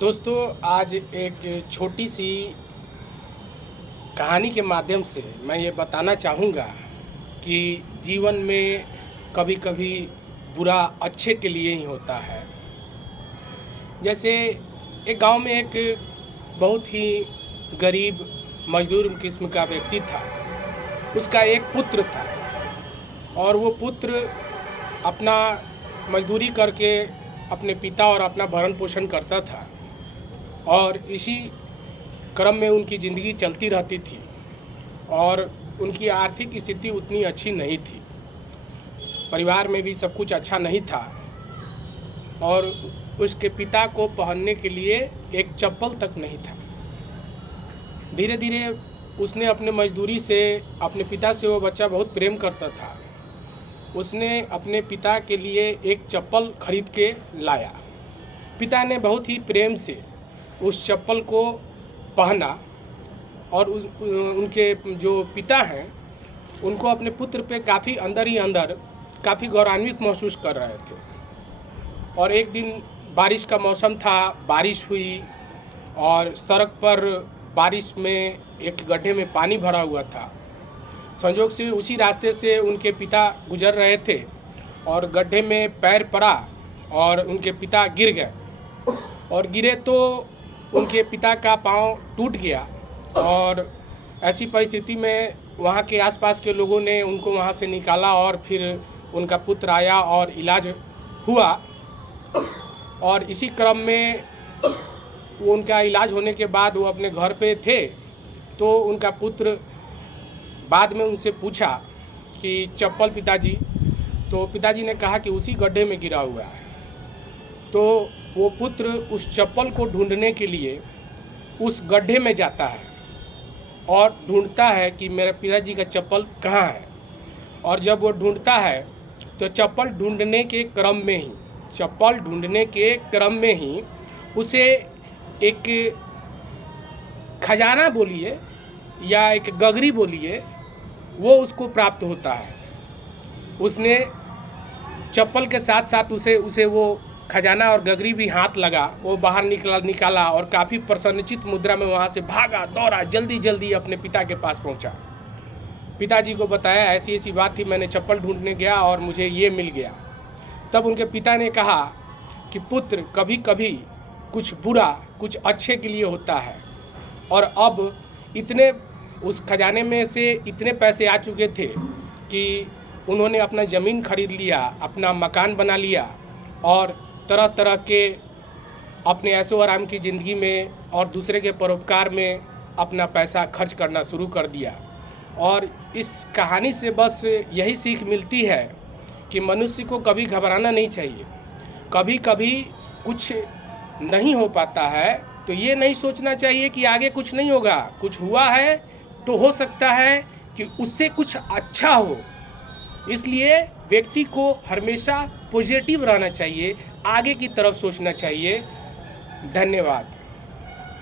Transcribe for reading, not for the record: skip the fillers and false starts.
दोस्तों, आज एक छोटी सी कहानी के माध्यम से मैं ये बताना चाहूँगा कि जीवन में कभी कभी बुरा अच्छे के लिए ही होता है। जैसे एक गांव में एक बहुत ही गरीब मजदूर किस्म का व्यक्ति था। उसका एक पुत्र था और वो पुत्र अपना मजदूरी करके अपने पिता और अपना भरण पोषण करता था और इसी क्रम में उनकी ज़िंदगी चलती रहती थी और उनकी आर्थिक स्थिति उतनी अच्छी नहीं थी। परिवार में भी सब कुछ अच्छा नहीं था और उसके पिता को पहनने के लिए एक चप्पल तक नहीं था। धीरे धीरे उसने अपने मजदूरी से अपने पिता से, वो बच्चा बहुत प्रेम करता था, उसने अपने पिता के लिए एक चप्पल खरीद के लाया। पिता ने बहुत ही प्रेम से उस चप्पल को पहना और उनके जो पिता हैं उनको अपने पुत्र पे काफ़ी अंदर ही अंदर काफ़ी गौरवान्वित महसूस कर रहे थे। और एक दिन बारिश का मौसम था, बारिश हुई और सड़क पर बारिश में एक गड्ढे में पानी भरा हुआ था। संयोग से उसी रास्ते से उनके पिता गुजर रहे थे और गड्ढे में पैर पड़ा और उनके पिता गिर गए और गिरे तो उनके पिता का पाँव टूट गया। और ऐसी परिस्थिति में वहाँ के आसपास के लोगों ने उनको वहाँ से निकाला और फिर उनका पुत्र आया और इलाज हुआ। और इसी क्रम में वो उनका इलाज होने के बाद वो अपने घर पे थे तो उनका पुत्र बाद में उनसे पूछा कि चप्पल पिताजी, तो पिताजी ने कहा कि उसी गड्ढे में गिरा हुआ है। तो वो पुत्र उस चप्पल को ढूंढने के लिए उस गड्ढे में जाता है और ढूंढता है कि मेरे पिताजी का चप्पल कहाँ है। और जब वो ढूंढता है तो चप्पल ढूंढने के क्रम में ही उसे एक खजाना बोलिए या एक गगरी बोलिए, वो उसको प्राप्त होता है। उसने चप्पल के साथ साथ उसे वो खजाना और गगरी भी हाथ लगा, वो बाहर निकाला और काफ़ी प्रसन्नचित मुद्रा में वहाँ से भागा दौड़ा, जल्दी जल्दी अपने पिता के पास पहुँचा। पिताजी को बताया ऐसी ऐसी बात थी, मैंने चप्पल ढूंढने गया और मुझे ये मिल गया। तब उनके पिता ने कहा कि पुत्र, कभी कभी कुछ बुरा कुछ अच्छे के लिए होता है। और अब इतने उस खजाने में से इतने पैसे आ चुके थे कि उन्होंने अपना ज़मीन खरीद लिया, अपना मकान बना लिया और तरह तरह के अपने ऐशो आराम की ज़िंदगी में और दूसरे के परोपकार में अपना पैसा खर्च करना शुरू कर दिया। और इस कहानी से बस यही सीख मिलती है कि मनुष्य को कभी घबराना नहीं चाहिए। कभी कभी कुछ नहीं हो पाता है तो ये नहीं सोचना चाहिए कि आगे कुछ नहीं होगा। कुछ हुआ है तो हो सकता है कि उससे कुछ अच्छा हो। इसलिए व्यक्ति को हमेशा पॉजिटिव रहना चाहिए, आगे की तरफ सोचना चाहिए। धन्यवाद।